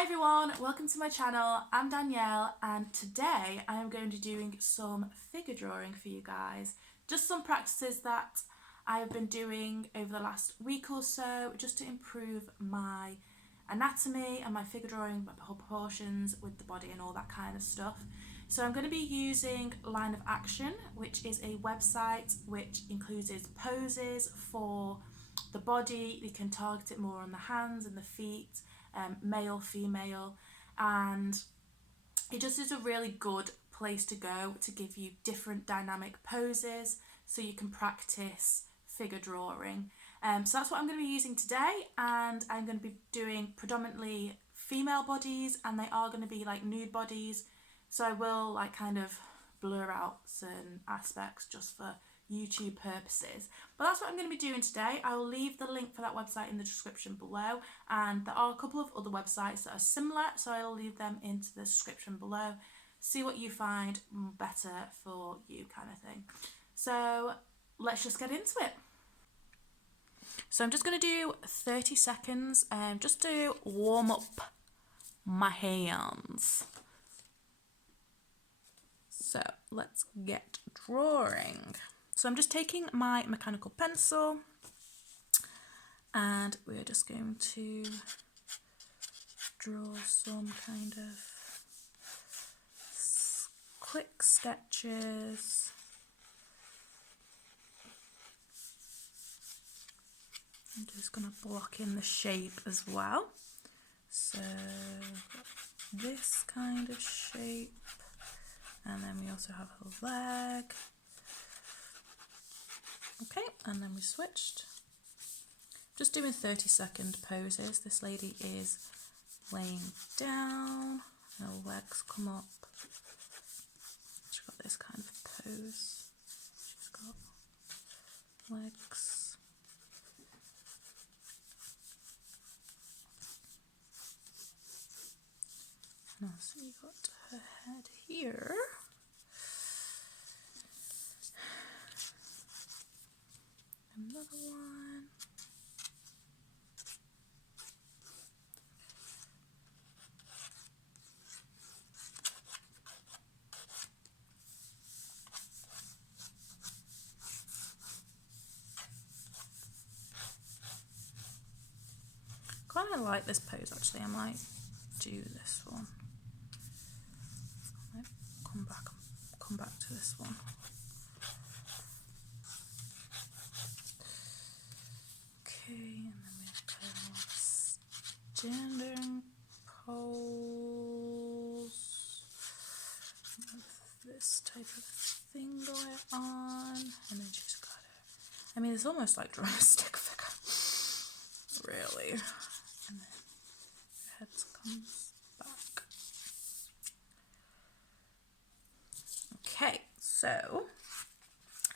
Hi everyone, welcome to my channel. I'm Danielle and today I am going to be doing some figure drawing for you guys. Just some practices that I have been doing over the last week or so just to improve my anatomy and my figure drawing, my proportions with the body and all that kind of stuff. So I'm going to be using Line of Action, which is a website which includes poses for the body. You can target it more on the hands and the feet, male, female, and it just is a really good place to go to give you different dynamic poses so you can practice figure drawing. So that's what I'm going to be using today, and I'm going to be doing predominantly female bodies, and they are going to be like nude bodies, so I will like kind of blur out certain aspects just for YouTube purposes. But that's what I'm going to be doing today. I will leave the link for that website in the description below, and there are a couple of other websites that are similar, so I'll leave them into the description below. See what you find better for you, kind of thing. So let's just get into it. So I'm just going to do 30 seconds just to warm up my hands. So let's get drawing. So I'm just taking my mechanical pencil and we're just going to draw some kind of quick sketches. I'm just going to block in the shape as well. So this kind of shape, and then we also have a leg. Okay, and then we switched. Just doing 30-second poses. This lady is laying down, and her legs come up. She's got this kind of pose. She's got legs. Now, so you got her head here. Another one. Kind of like this pose actually. I might do this one. I might come back to this one. Okay, and then we have standing pose with this type of thing going on, and then she's got it. I mean, it's almost like drawing a stick figure, really. And then her head comes back. Okay, so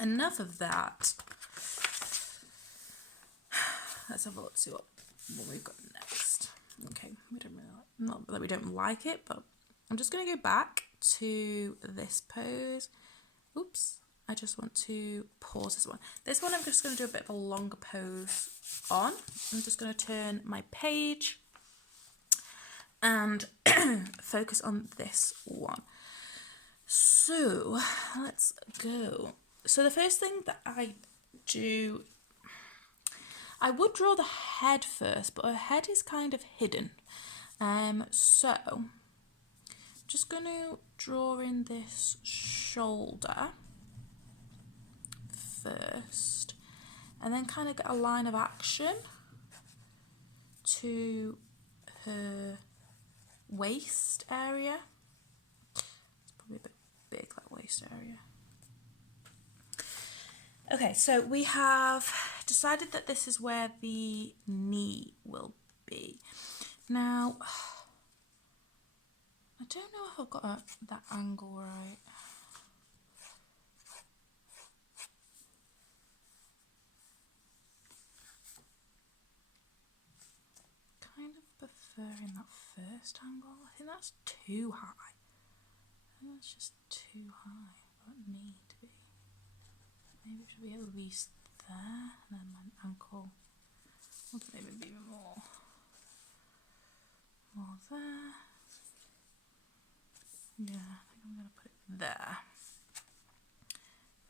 enough of that. Let's have a look, see what we've got next. Okay, we don't really not that we don't like it, but I'm just going to go back to this pose. Oops, I just want to pause this one. This one I'm just going to do a bit of a longer pose on. I'm just going to turn my page and focus on this one. So let's go. So the first thing that I do, I would draw the head first, but her head is kind of hidden. So I'm just going to draw in this shoulder first, and then kind of get a line of action to her waist area. It's probably a bit big, that waist area. Okay, so we have decided that this is where the knee will be. Now, I don't know if I've got that angle right. Kind of preferring that first angle. I think that's too high. I think that's just too high for that knee to be. Maybe it should be at least there, and then my ankle would maybe be more there. Yeah, I think I'm going to put it there.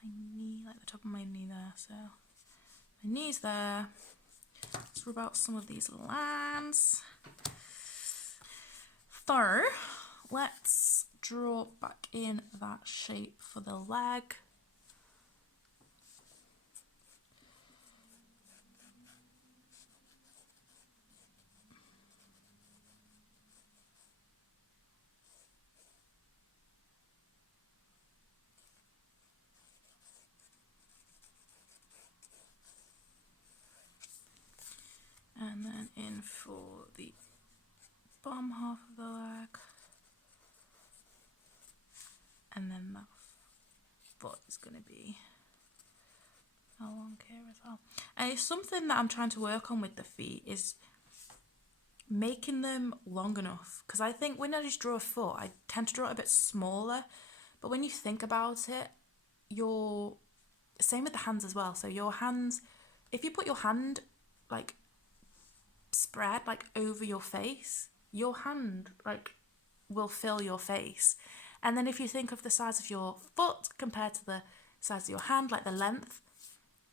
My knee, like the top of my knee there, so my knee's there. Let's rub out some of these lines. So, let's draw back in that shape for the leg. And then in for the bottom half of the leg. And then that foot is going to be along here as well. And it's something that I'm trying to work on with the feet, is making them long enough. Because I think when I just draw a foot, I tend to draw it a bit smaller. But when you think about it, you're... Same with the hands as well. So your hands, if you put your hand like spread like over your face, your hand like will fill your face. And then if you think of the size of your foot compared to the size of your hand, like the length,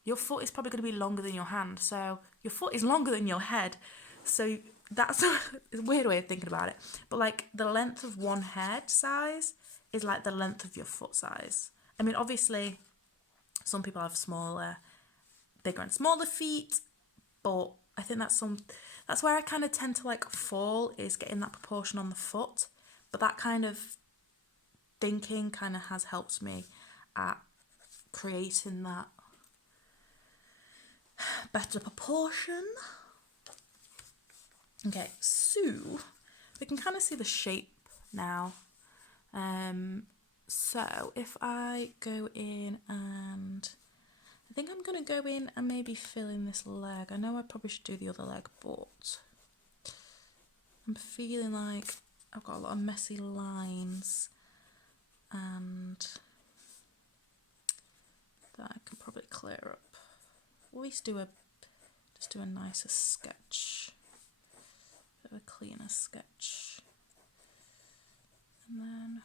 your foot is probably going to be longer than your hand. So your foot is longer than your head. So that's a weird way of thinking about it. But like the length of one head size is like the length of your foot size. I mean, obviously, some people have bigger and smaller feet, but I think that's where I kind of tend to like fall, is getting that proportion on the foot. But that kind of thinking kind of has helped me at creating that better proportion. Okay, so we can kind of see the shape now. So if I go in and I think I'm going to go in and maybe fill in this leg. I know I probably should do the other leg, but I'm feeling like I've got a lot of messy lines and that I can probably clear up. At least just do a nicer sketch. Bit of a cleaner sketch. And then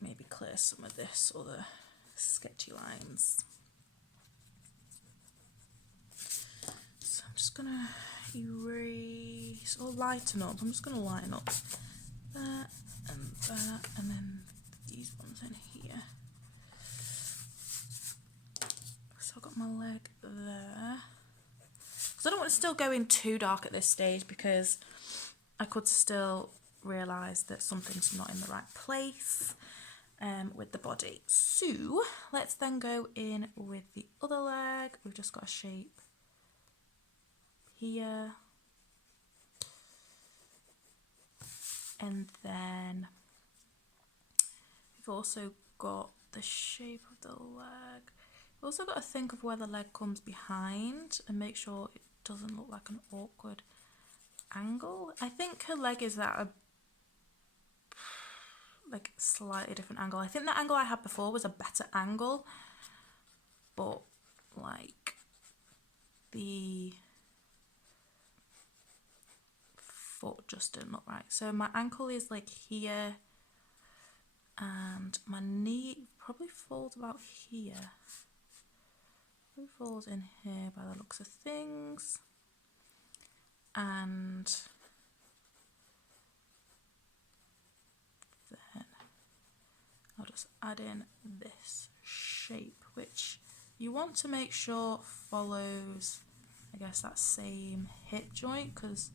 maybe clear some of this other sketchy lines. So I'm just gonna erase or lighten up. I'm just gonna lighten up that and then these ones in here. So I've got my leg there. Because I don't want to still go in too dark at this stage, because I could still realise that something's not in the right place with the body. So let's then go in with the other leg. We've just got a shape here. And then we've also got the shape of the leg. We've also got to think of where the leg comes behind and make sure it doesn't look like an awkward angle. I think her leg is at a like slightly different angle. I think the angle I had before was a better angle, but like the foot just didn't look right. So my ankle is like here and my knee probably falls about here. Probably falls in here by the looks of things. And then I'll just add in this shape, which you want to make sure follows, I guess, that same hip joint, because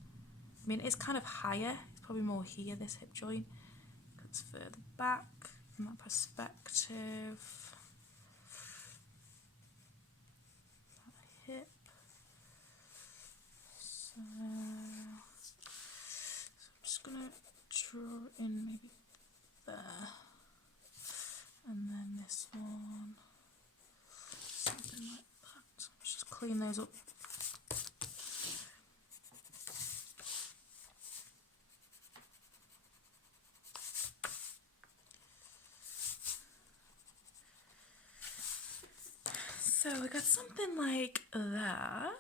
I mean it's kind of higher, it's probably more here, this hip joint, because it's further back in that perspective. That hip. So I'm just gonna draw in maybe there, and then this one, something like that. Let's just clean those up. So we got something like that.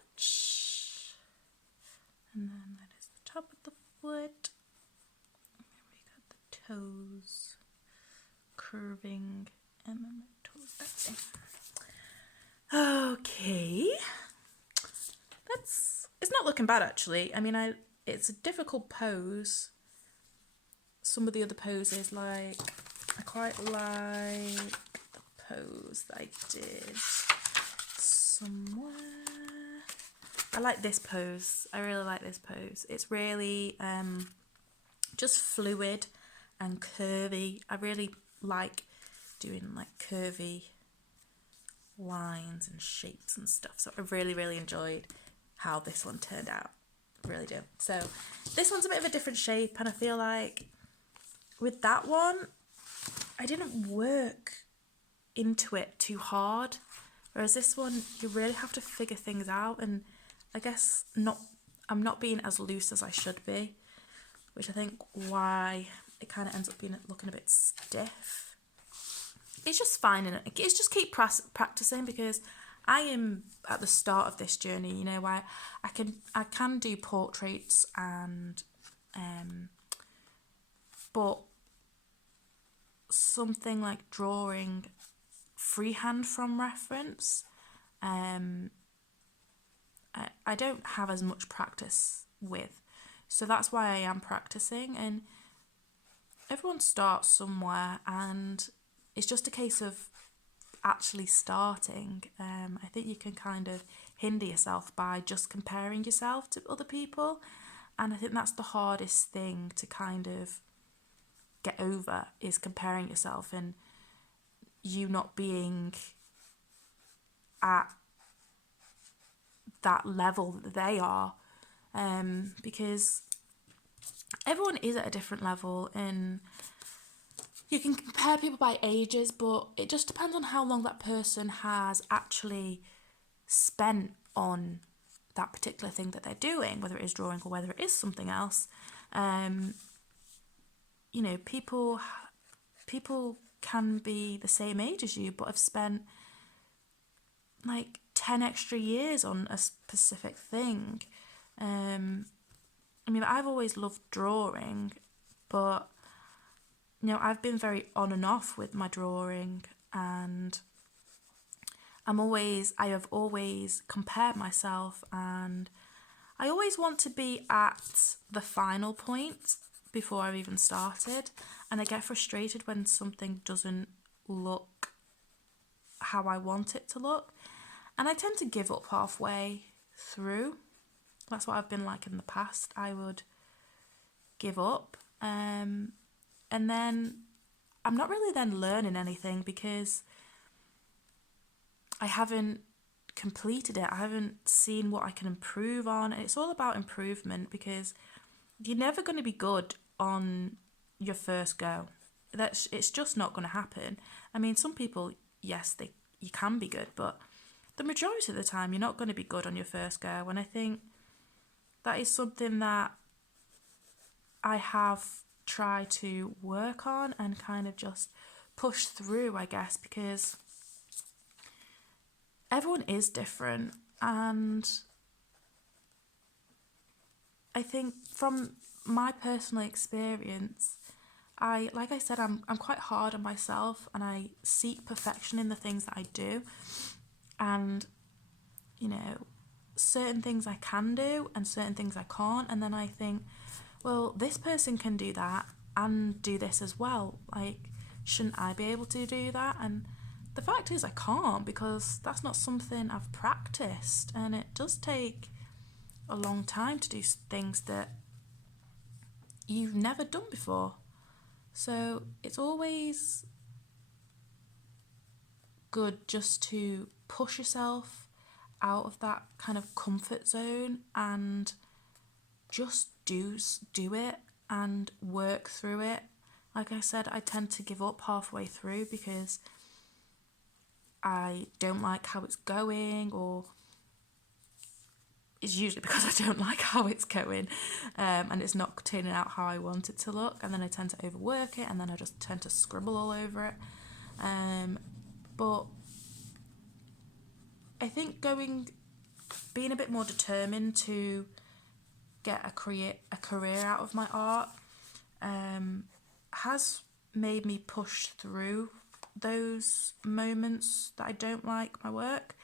And then that is the top of the foot. And then we got the toes curving. And then my toes that way. Okay. It's not looking bad actually. I mean, it's a difficult pose. Some of the other poses, like, I quite like the pose that I did somewhere. I like this pose. I really like this pose. It's really just fluid and curvy. I really like doing like curvy lines and shapes and stuff. So I really, really enjoyed how this one turned out. I really do. So this one's a bit of a different shape, and I feel like with that one, I didn't work into it too hard. Whereas this one, you really have to figure things out, and I guess I'm not being as loose as I should be, which I think why it kind of ends up looking a bit stiff. It's just finding it. It's just keep practicing, because I am at the start of this journey. You know, I can do portraits and but something like drawing freehand from reference, I don't have as much practice with. So that's why I am practicing, and everyone starts somewhere, and it's just a case of actually starting. I think you can kind of hinder yourself by just comparing yourself to other people, and I think that's the hardest thing to kind of get over, is comparing yourself and you not being at that level that they are, because everyone is at a different level, and you can compare people by ages, but it just depends on how long that person has actually spent on that particular thing that they're doing, whether it is drawing or whether it is something else. You know, people can be the same age as you, but have spent like 10 extra years on a specific thing. I mean, I've always loved drawing, but you know, I've been very on and off with my drawing, and I have always compared myself, and I always want to be at the final point before I've even started, and I get frustrated when something doesn't look how I want it to look, and I tend to give up halfway through. That's what I've been like in the past. I would give up, and then I'm not really then learning anything, because I haven't completed it. I haven't seen what I can improve on, and it's all about improvement, because you're never going to be good on your first go. It's just not going to happen. I mean, some people, yes, you can be good, but the majority of the time you're not going to be good on your first go, and I think that is something that I have tried to work on and kind of just push through, I guess, because everyone is different, and I think from my personal experience, like I said, I'm quite hard on myself, and I seek perfection in the things that I do, and you know, certain things I can do and certain things I can't, and then I think, well, this person can do that and do this as well, like, shouldn't I be able to do that? And the fact is I can't, because that's not something I've practiced, and it does take a long time to do things that you've never done before. So it's always good just to push yourself out of that kind of comfort zone and just do it and work through it. Like I said, I tend to give up halfway through because I don't like how it's going, or it's usually because I don't like how it's going, and it's not turning out how I want it to look, and then I tend to overwork it, and then I just tend to scribble all over it. But I think being a bit more determined to get a career out of my art has made me push through those moments that I don't like my work.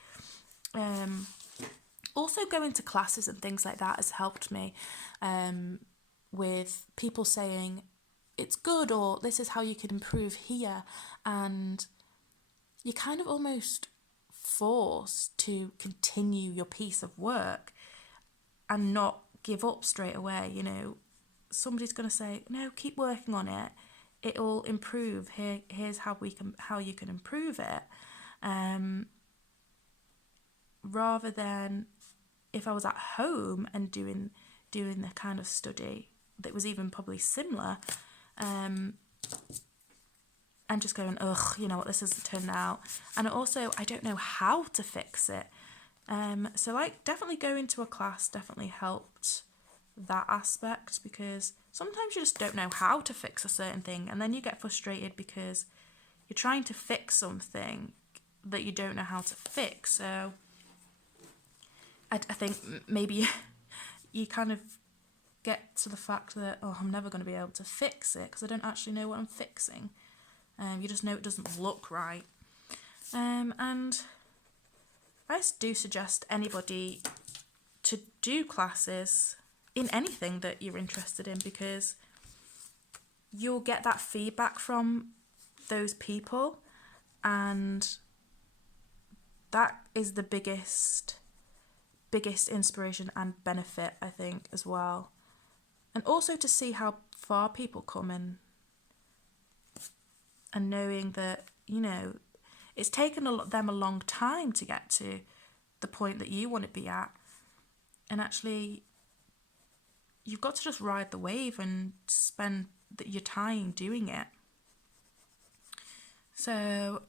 Also going to classes and things like that has helped me with people saying it's good, or this is how you can improve here, and you're kind of almost forced to continue your piece of work and not give up straight away. You know, somebody's going to say, no, keep working on it, it'll improve, here's how you can improve it, rather than if I was at home and doing the kind of study that was even probably similar, and just going, ugh, you know what, this hasn't turned out. And also, I don't know how to fix it. So like definitely going to a class definitely helped that aspect, because sometimes you just don't know how to fix a certain thing, and then you get frustrated because you're trying to fix something that you don't know how to fix. So I think maybe you kind of get to the fact that, oh, I'm never going to be able to fix it because I don't actually know what I'm fixing. You just know it doesn't look right. And I do suggest anybody to do classes in anything that you're interested in, because you'll get that feedback from those people, and that is the biggest inspiration and benefit, I think, as well. And also to see how far people come in, and knowing that, you know, it's taken them a long time to get to the point that you want to be at, and actually you've got to just ride the wave and spend your time doing it. So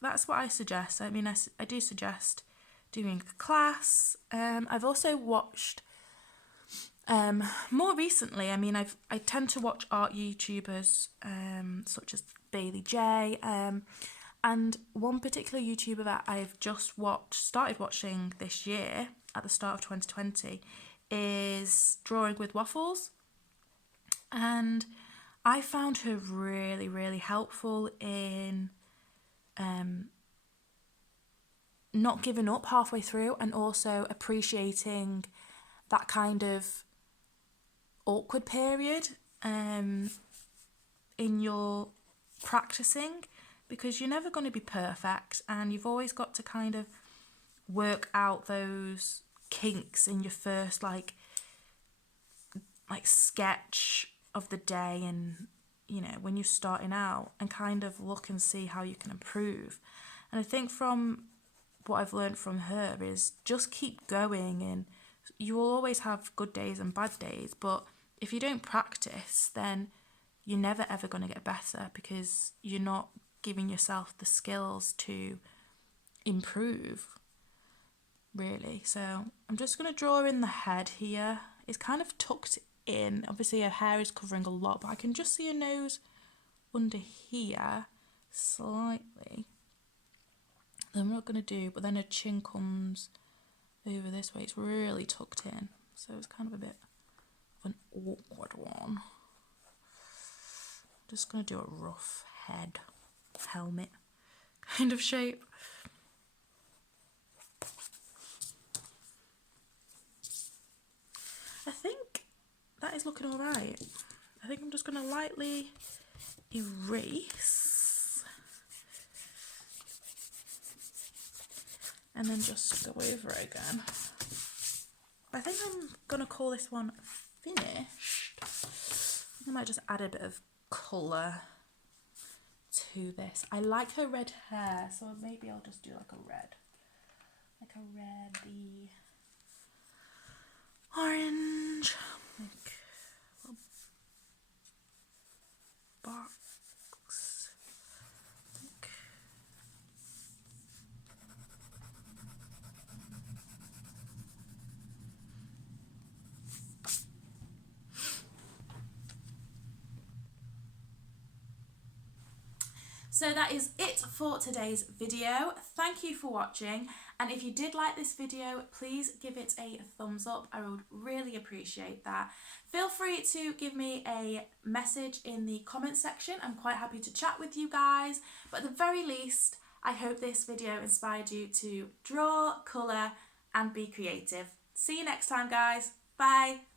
that's what I suggest. I mean, I do suggest doing a class. I've also watched more recently, I mean, I tend to watch art YouTubers such as Bailey J, and one particular YouTuber that I've just started watching this year at the start of 2020 is Drawing with Waffles, and I found her really, really helpful in not giving up halfway through, and also appreciating that kind of awkward period in your practicing, because you're never going to be perfect, and you've always got to kind of work out those kinks in your first like sketch of the day, and you know, when you're starting out, and kind of look and see how you can improve. And I think from what I've learned from her is just keep going, and you will always have good days and bad days, but if you don't practice, then you're never ever going to get better, because you're not giving yourself the skills to improve, really. So I'm just going to draw in the head here. It's kind of tucked in. Obviously her hair is covering a lot, but I can just see her nose under here slightly. Then what I'm going to do, but then her chin comes over this way. It's really tucked in, so it's kind of a bit of an awkward one. Just going to do a rough helmet kind of shape. I think that is looking alright. I think I'm just going to lightly erase and then just go over it again. I think I'm going to call this one finished. I might just add a bit of colour to this. I like her red hair, so maybe I'll just do like a reddy orange, like a little box. So that is it for today's video. Thank you for watching, And if you did like this video, please give it a thumbs up. I would really appreciate that. Feel free to give me a message in the comment section. I'm quite happy to chat with you guys. But at the very least, I hope this video inspired you to draw, colour and be creative. See you next time, guys. Bye.